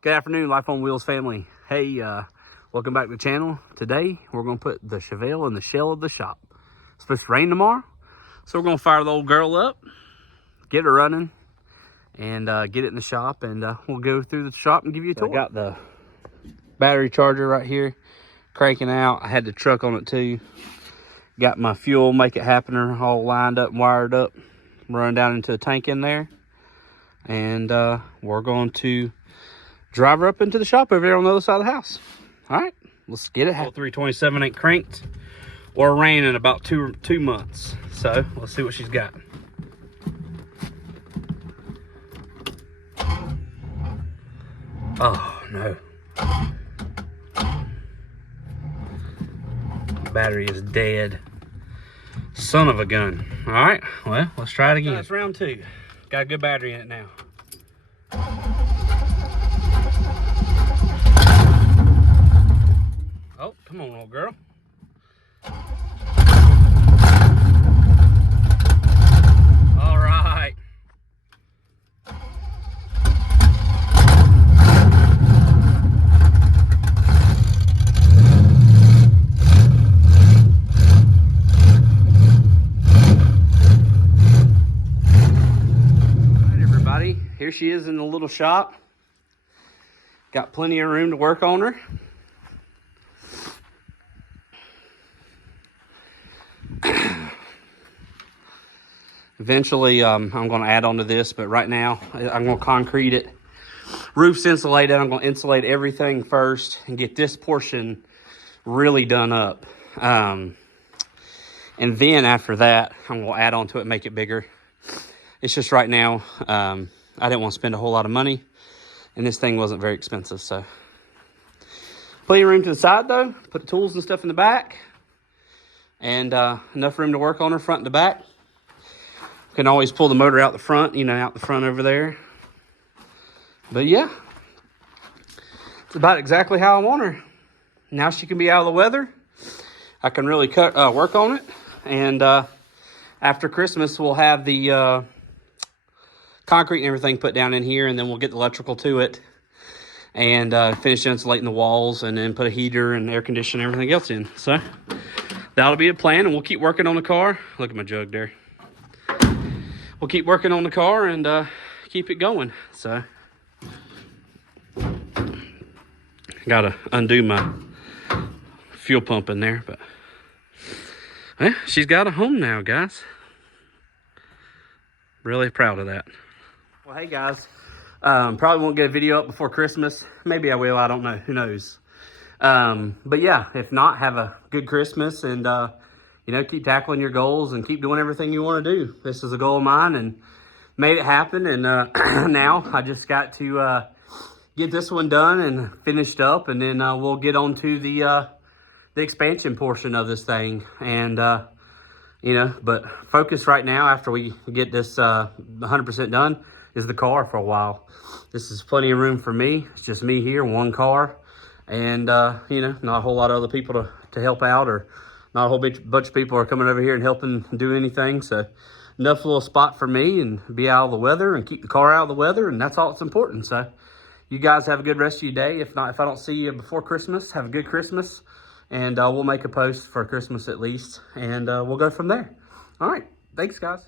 Good afternoon, Life on Wheels family. Hey, welcome back to the channel. Today, we're going to put the Chevelle in the shell of the shop. It's supposed to rain tomorrow, so we're going to fire the old girl up, get her running, and get it in the shop, and we'll go through the shop and give you a tour. I got the battery charger right here, cranking out. I had the truck on it too. Got my fuel, make it happener, all lined up and wired up, running down into a tank in there. And we're going to drive her up into the shop over there on the other side of the house. All right, let's get it. 327 ain't cranked or rain in about two months. So let's see what she's got. Oh no. Battery is dead. Son of a gun. All right, well, let's try it again. That's round two. Got a good battery in it now. Oh, come on, old girl. All right. Here she is in the little shop. Got plenty of room to work on her. Eventually, I'm going to add on to this, but right now, I'm going to concrete it. Roof's insulated. I'm going to insulate everything first and get this portion really done up. And then after that, I'm going to add on to it and make it bigger. It's just right now, I didn't want to spend a whole lot of money, and this thing wasn't very expensive, so. Plenty of room to the side, though. Put the tools and stuff in the back, and enough room to work on her front and the back. Can always pull the motor out the front, you know, out the front over there. But yeah, it's about exactly how I want her. Now she can be out of the weather. I can really work on it, and after Christmas, we'll have the concrete and everything put down in here, and then we'll get the electrical to it and finish insulating the walls, and then put a heater and air conditioner and everything else in. So that'll be a plan, and we'll keep working on the car. Look at my jug there. We'll keep working on the car and keep it going. So gotta undo my fuel pump in there, but yeah, she's got a home now, guys. Really proud of that. Well, hey guys, probably won't get a video up before Christmas. Maybe I will, I don't know, who knows. But yeah, if not, have a good Christmas, and you know, keep tackling your goals and keep doing everything you want to do. This is a goal of mine, and made it happen, and now I just got to get this one done and finished up, and then we'll get on to the expansion portion of this thing. And you know, but focus right now, after we get this 100% done, is the car for a while. This is plenty of room for me. It's just me here, one car, and you know, not a whole lot of other people to help out, or not a whole bunch of people are coming over here and helping do anything. So enough little spot for me, and be out of the weather and keep the car out of the weather, and that's all that's important. So you guys have a good rest of your day. If not, if I don't see you before Christmas, have a good Christmas. And we'll make a post for Christmas at least, and we'll go from there. All right. Thanks, guys.